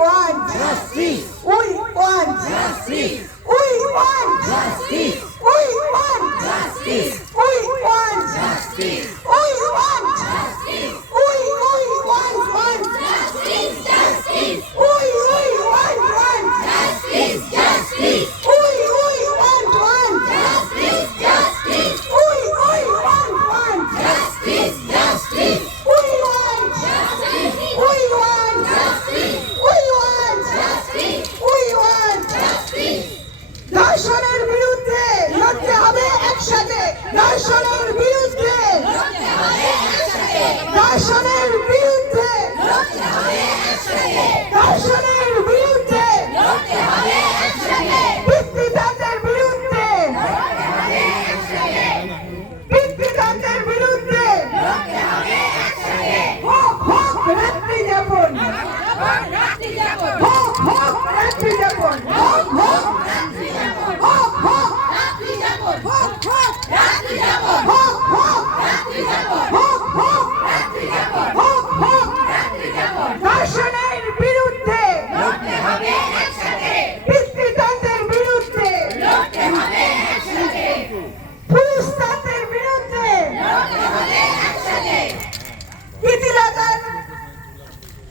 want justice, we want justice, we want justice, we want justice, we want justice, we want justice, we want justice, justice, we want justice, justice, we want justice, justice, we want justice, justice, we want justice, we want justice, we want justice, we want justice, ধর্ষণের বিরুদ্ধে লড়তে হবে একসাথে ধর্ষণের বিরুদ্ধে লড়তে হবে একসাথে, ধর্ষণের বিরুদ্ধে লড়তে হবে একসাথে, ধর্ষণের বিরুদ্ধে লড়তে হবে একসাথে, পিতৃতন্ত্রের বিরুদ্ধে লড়তে হবে একসাথে, পিতৃতন্ত্রের বিরুদ্ধে লড়তে হবে একসাথে, হোক হোক রাত্রি যাপন রাত্রি যাপন, হোক হোক রাত্রি যাপন হোক হোক রাত্রি যাপন, হোক হোক রাত্রি যাপন, হোক হোক রাত্রি যাপন,